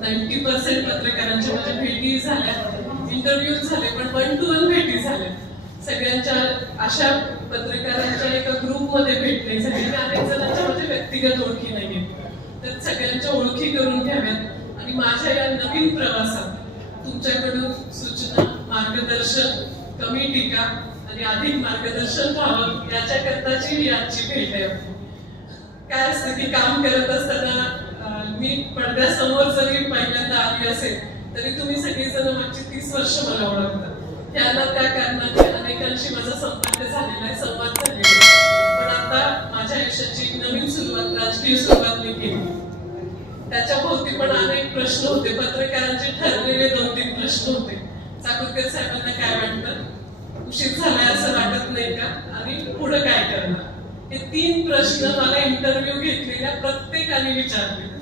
Ninety percent पत्रकारांच्या माझ्या म्हणजे भेटी झाल्या इंटरव्ह्यू झाले पण वन टू वन भेटी झाल्या. सगळ्यांच्या अशा पत्रकारांच्या एका ग्रुपमध्ये भेट नाही अनेक जणांच्या माझ्या व्यक्तिगत ओळखी नाही तर सगळ्यांच्या ओळखी करून घ्याव्यात. आणि माझ्या या नवीन प्रवासात तुमच्याकडून सूचना मार्गदर्शन कमी टीका आणि अधिक मार्गदर्शन व्हावं याच्याकरताची ही आजची भेट आहे. काय असतं की काम करत असताना मी पडद्यासमोर जरी पहिल्यांदा आली असेल तरी तुम्ही सगळेजण मागची तीस वर्ष मला ओळखता. त्याला त्या कारणाने अनेकांशी माझा संपर्क झालेला आहे संवाद झालेला आहे. पण आता माझ्या आयुष्याची नवीन सुरुवात राजकीय सुरुवात मी केली. त्याच्या भोवती पण अनेक प्रश्न होते. पत्रकारांचे ठरलेले दोन तीन प्रश्न होते. चाकूरकर साहेबांना काय वाटतं? उशीर झालाय असं वाटत नाही का? आणि पुढे काय करणार? हे तीन प्रश्न मला इंटरव्ह्यू घेतलेल्या प्रत्येकाने विचारले.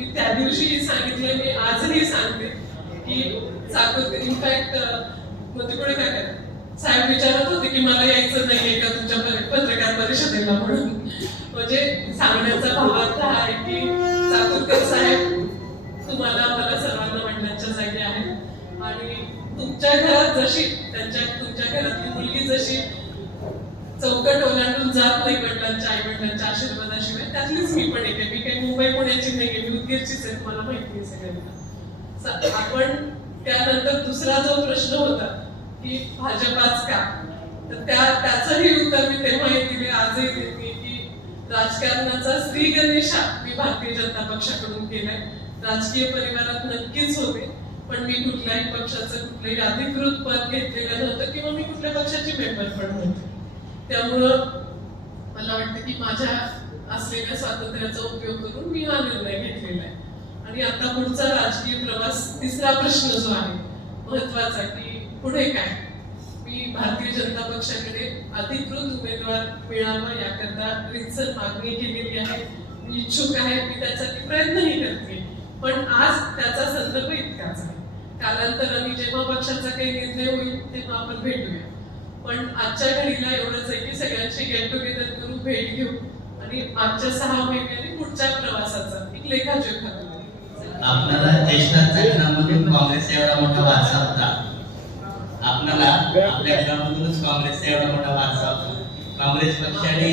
मी त्या दिवशी सांगितलं मी आजही सांगते की चाकूर इनफॅक्ट मग पुढे काय साहेब विचारत होते की मला यायचं नाहीये का तुमच्या पत्रकार परिषदेला म्हणून. म्हणजे सांगण्याचा भावार्थ हा आहे की चाकूरकर साहेब तुम्हाला मला सर्वांना म्हणण्याच्या जागी आहे. आणि तुमच्या घरात जशी त्यांच्या तुमच्या घरातली मुलगी जशी चौकट ओलांडून जात नाही वडिलांच्या आई वडिलांच्या आशीर्वादाशिवाय. त्यातलीच मी पण येते मी काही मुंबई पुण्याची नाही आहे मी उदगीरचीच आहे मला माहिती आहे सगळ्यांना. आपण त्यानंतर दुसरा जो प्रश्न होता की भाजपाच का? तर त्या त्याचंही उत्तर मी तेव्हाही दिले आजही देते की राजकारणाचा स्त्री गणेशा मी भारतीय जनता पक्षाकडून केलाय. राजकीय परिवारात नक्कीच होते पण मी कुठल्याही पक्षाचं कुठलंही अधिकृत पद घेतलेलं नव्हतं किंवा मी कुठल्या पक्षाची मेंबर पण नव्हते. त्यामुळं मला वाटतं की माझ्या असलेल्या स्वातंत्र्याचा उपयोग करून मी हा निर्णय घेतलेला आहे. आणि आता पुढचा राजकीय प्रवास तिसरा प्रश्न जो आहे महत्त्वाचा की पुढे काय? मी भारतीय जनता पक्षाकडे अधिकृत उमेदवार मिळावा याकरता रितसर मागणी केलेली आहे. मी इच्छुक आहे मी त्यासाठी प्रयत्नही करते. पण आज त्याचा संदर्भ इतकाच आहे. कालांतराने जेव्हा पक्षाचा काही निर्णय होईल तेव्हा आपण भेटूया. पण आजच्या घडीला एवढंच आहे की सगळ्यांशी गेट टुगेदर करून भेट घेऊ आणि मागच्या सहा महिन्यांनी पुढच्या प्रवासाचा एक लेखाजोखा आपल्याला ज्येष्ठांच्या घरामधून काँग्रेस एवढा मोठा वारसा होता. आपल्याला आपल्या घरामधूनच काँग्रेसचा एवढा मोठा वारसा होता. काँग्रेस पक्षाने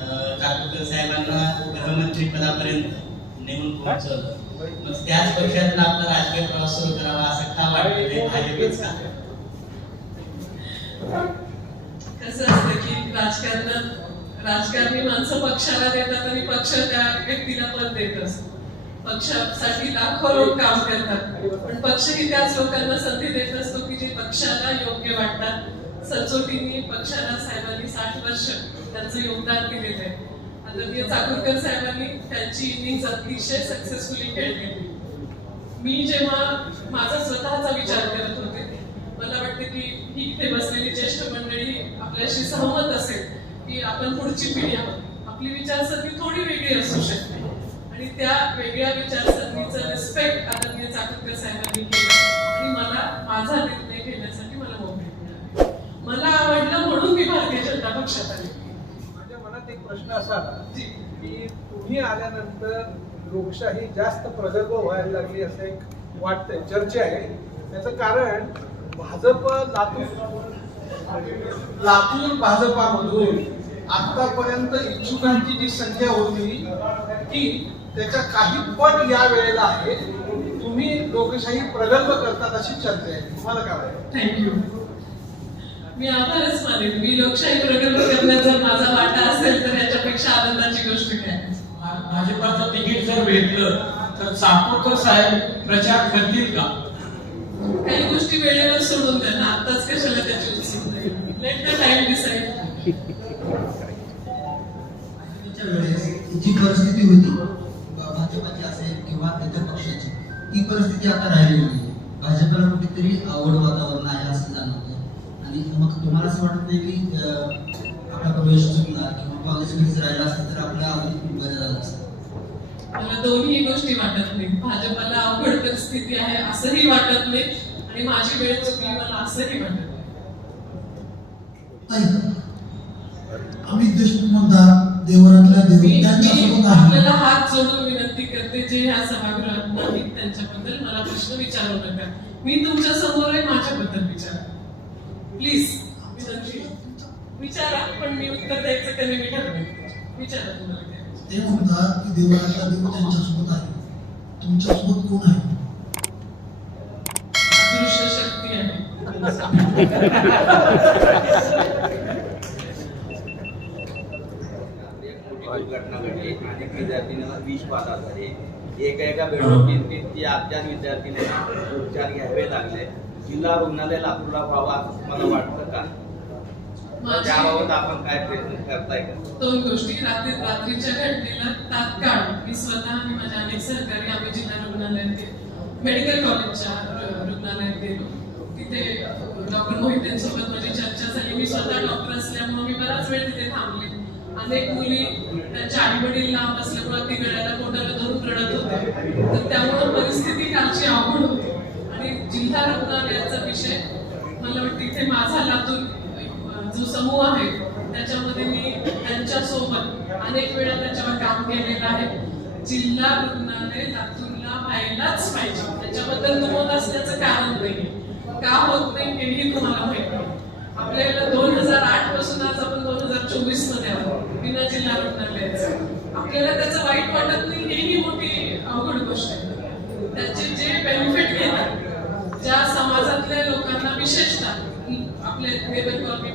अं, चाकूरकर साहेबांना गृहमंत्री पदापर्यंत नेमून पोहोचवलं. मग त्याच पक्षातून आपला राजकीय प्रवास सुरू करावा असं का वाटतं भाजपच का? कसं असतं की राजकारणात राजकारणी माणसं पक्षाला देतात आणि पक्ष त्या व्यक्तीला पद देत असतो. पक्षासाठी लाखो लोक काम करतात. पण पक्षही त्याच लोकांना संधी देत असतो की जे पक्षाला योग्य वाटतात. सचोटीने पक्षाला साहेबांनी साठ वर्ष त्यांचं योगदान दिलेलं आहे. आदरणीय चाकूरकर साहेबांनी त्यांची इनिंग अतिशय सक्सेसफुली खेळली. मी जेव्हा माझा स्वतःचा विचार करत होते मला वाटते की इथे बसलेली ज्येष्ठ मंडळी आपल्याशी सहमत असेल की आपण पुढची पिढी आहोत. आपली विचारसरणी थोडी वेगळी असू शकते. आणि त्या वेगळ्या विचारसरणीचं रिस्पेक्ट आदरणीय चाकरकर साहेबांनी केलं. आणि मला माझा निर्णय घेण्यासाठी मला मोकळी मिळाली. मला आवडलं म्हणून मी भारतीय जनता पक्षात आले. माझ्या मनात एक प्रश्न असा. की तुम्ही आल्यानंतर लोकशाही जास्त प्रगल्भ व्हायला लागली असं एक वाटतंय चर्चा आहे. त्याचं कारण भाजप लातूर लातूर भाजपामधून आतापर्यंत इच्छुकांची जी संख्या होती ती त्याच्या काही पट या वेळेला आहे. तुम्ही लोकशाही प्रगल्भ करतात अशी चर्चा आहे. तुम्हाला काय वाटतं? थँक्यू मी आभारच मानेन. मी लोकशाही प्रकल्प करण्यात जर माझा वाटा असेल तर याच्यापेक्षा आनंदाची गोष्ट काय? भाजपाचं तिकीट जर भेटलं तर चाकूरकर साहेब प्रचार करतील का? काही गोष्टी वेळेवर सोडून द्या ना. आताच कशाला त्याची उत्सुकता लेट द टाइम डिसाइड जी परिस्थिती होती भाजपाची असेल किंवा इतर पक्षाची ती परिस्थिती आता राहिली नाही. भाजपला कुठेतरी आवड वातावरण आहे असं जाणवतं आणि मग तुम्हाला असं वाटत नाही की आपला प्रवेश चुकला किंवा काँग्रेसमध्येच राहिला असता तर आपल्या अजून बरं झालं असतं. मला दोन्ही गोष्टी वाटत नाही. भाजपाला अवघड परिस्थिती आहे असंही वाटत नाही. आणि माझी वेळ चुकली मला असंही वाटत नाही. अमित देशमुख देवरातल्या देव मी त्यांच्यासोबत मी आहे. आपल्याला जे ह्या सभागृहात नाहीत त्यांच्याबद्दल मला प्रश्न विचारू नका. मी तुमच्यासमोर आहे माझ्याबद्दल विचारा. प्लीज विनंती विचारा पण मी उत्तर द्यायचं कधी मी विचारा तुम्हाला. काय विचारायचं. ते म्हणतात की देवाला देव त्यांच्यासोबत आहे. तुमच्यासोबत कोण आहे? एक घडली अनेक विष बाधा झाली एका एका बेडून तीन तीन ती अज्ञात विद्यार्थिनींना उपचार घ्यावे लागले. जिल्हा रुग्णालय लातूरला व्हावा असं मला वाटतं का? त्याबाबत माझी आपण काय प्रयत्न करताय का? दोन गोष्टी. रात्री रात्रीच्या घटनेला तात्काळ मी स्वतः आणि माझे अनेक सहकारी आम्ही जिल्हा रुग्णालयात गेलो. मेडिकल कॉलेजच्या रुग्णालयात गेलो. तिथे डॉक्टर मोहितेंसोबत माझी चर्चा झाली. मी स्वतः डॉक्टर असल्यामुळे मी बराच वेळ तिथे थांबले. अनेक मुली त्यांच्या आई वडील लांब असल्यामुळे अगदी गळ्याला पोटाला धरून रडत होते. तर त्यामुळे परिस्थिती कालची अवघड होती. आणि जिल्हा रुग्णालयाचा विषय मला वाटतं इथे माझा लातूर जो समूह आहे त्याच्यामध्ये मी त्यांच्यासोबत अनेक वेळा त्याच्यावर काम केलेलं आहे. जिल्हा रुग्णालय लातूरला व्हायलाच पाहिजे. त्याच्याबद्दल दुमत असण्याचं कारण नाही. का होत नाही हेही तुम्हाला माहिती आहे आपल्याला दोन हजार आठपासून आज आपण दोन हजार चोवीसमध्ये आहोत बिना जिल्हा रुग्णालयाचं. आपल्याला त्याचं वाईट वाटत नाही हेही मोठी अवघड गोष्ट आहे. त्याचे जे बेनिफिट घेतात ज्या समाजातल्या लोकांना विशेषतः आपले लेबर कॉलनी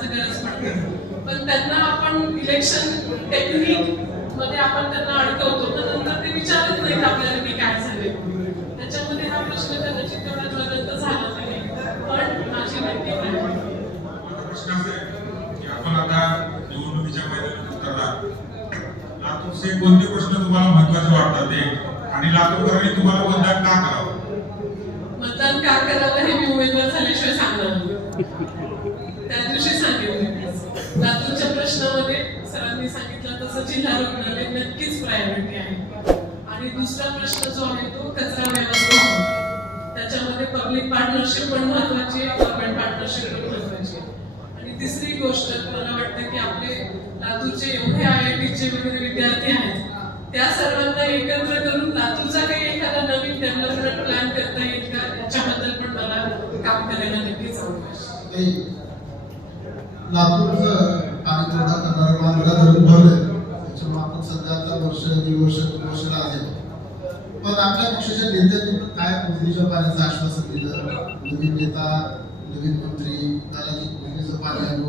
जास्त गरज पडते. पण त्यांना आपण इलेक्शन टेक्निकमध्ये आपण त्यांना अडकवतो. तर नंतर ते विचारत नाहीत आपल्याला की काय झाले त्याच्यामध्ये हा प्रश्न कदाचित तेवढा ज्वलंत झाला नाही. पण माझी की आपण आता निवडणुकीच्या मैदानात लातूरचे कोणते प्रश्न तुम्हाला महत्त्वाचे वाटतात ते? आणि लातूरकरांनी तुम्हाला मतदान का करावं? मतदान का करावं हे मी उमेदवार झाल्याशिवाय सांगणार नाही. त्या दिवशी सांगितलं लातूरच्या प्रश्नामध्ये सरांनी सांगितलं रुग्णालय नक्कीच प्रायोरिटी आहे. आणि दुसरा प्रश्न जो आहे तो कचरा व्यवस्थापन त्याच्यामध्ये पब्लिक पार्टनरशिप पण महत्वाची आहे गव्हर्नमेंट पार्टनरशिप पण महत्वाची आहे. आणि तिसरी गोष्ट मला वाटतं की आपले लातूरचे एवढे आय आय टीचे वगैरे विद्यार्थी आहेत त्या सर्वांना एकत्र करून लातूरचा काही एखादा नवीन डेव्हलपमेंट प्लॅन करता येईल का? याच्याबद्दल पण मला काम करायला नक्कीच आवडेल लातूरचं पाणी पुरवठा मला मांजरा धरून भरलंय त्याच्यामुळे आता वर्ष दीड वर्ष आहे वर्ष आले पण आपल्या पक्षाच्या नेत्यांनी काय मोदीच्या पाण्याचं आश्वासन दिलं? नवीन नेता नवीन मंत्री त्याला मोदीचं पाणी आलो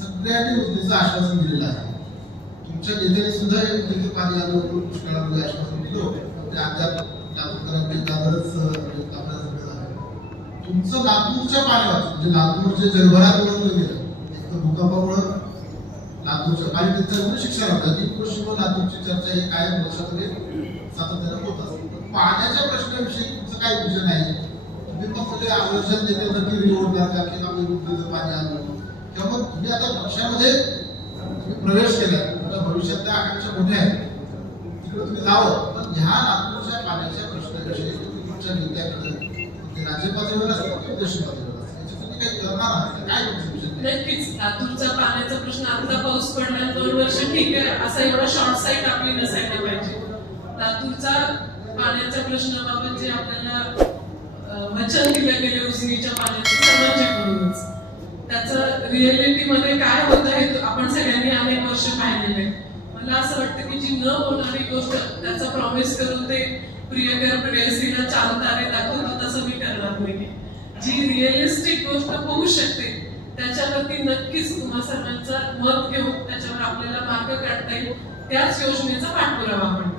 सगळ्यांनी मोदीचं आश्वासन दिलेलं आहे. तुमच्या नेत्याने सुद्धा एक मोदीचं पाणी आलो दुष्काळामध्ये आश्वासन दिलं ते अद्याप नागपूरकरांनी दादरच तुमचं नागपूरच्या पाण्यावर म्हणजे नागपूरचे जगभरात ओळखलं गेलं. एक तर भूकंपामुळं लातूरच्या पाणी नेत्यांमुळे शिक्षण होतं तीन गोष्टीमुळे लातूरची चर्चा ही कायम वर्षामध्ये सातत्यानं होत असते. पण पाण्याच्या प्रश्नाविषयी तुमचं काही विषय नाही तुम्ही मग म्हणजे आवर्जन की रिओड का किंवा मी मुद्देचं पाणी आणलं. किंवा मग तुम्ही आता पक्षामध्ये तुम्ही प्रवेश केला तुमच्या भविष्यातल्या आकांक्षा मोठ्या आहेत. तिकडे तुम्ही जावं. पण ह्या नागपूरच्या पाण्याच्या प्रश्नाविषयी तुम्ही तुमच्या नेत्याकडे राज्य पातळीवर असतात किंवा देश पातळीवर असतात याच्यात तुम्ही काही करणार आहात काय तुमचं नक्कीच. लातूरचा पाण्याचा प्रश्न आता पाऊस पडला दोन वर्ष ठीक आहे. असा एवढा शॉर्ट साईट आपली नसायला पाहिजे. लातूरचा पाण्याच्या प्रश्नाबाबत जे आपल्याला वचन दिलं गेले उजनीच्या पाण्याचे म्हणूनच. त्याचं रिअलिटी मध्ये काय होत आहे आपण सगळ्यांनी अनेक वर्ष पाहिलेले आहे. मला असं वाटतं की जी न होणारी गोष्ट त्याचा प्रॉमिस करून ते प्रियकर प्रेयसीला चालतारे दाखवतो तसं मी करणार नाही जी रिअलिस्टिक गोष्ट होऊ शकते त्याच्यावरती नक्कीच तुम्हा सर्वांचं मत घेऊन त्याच्यावर आपल्याला मार्ग काढता येईल. त्याच योजनेचा पाठपुरावा आपण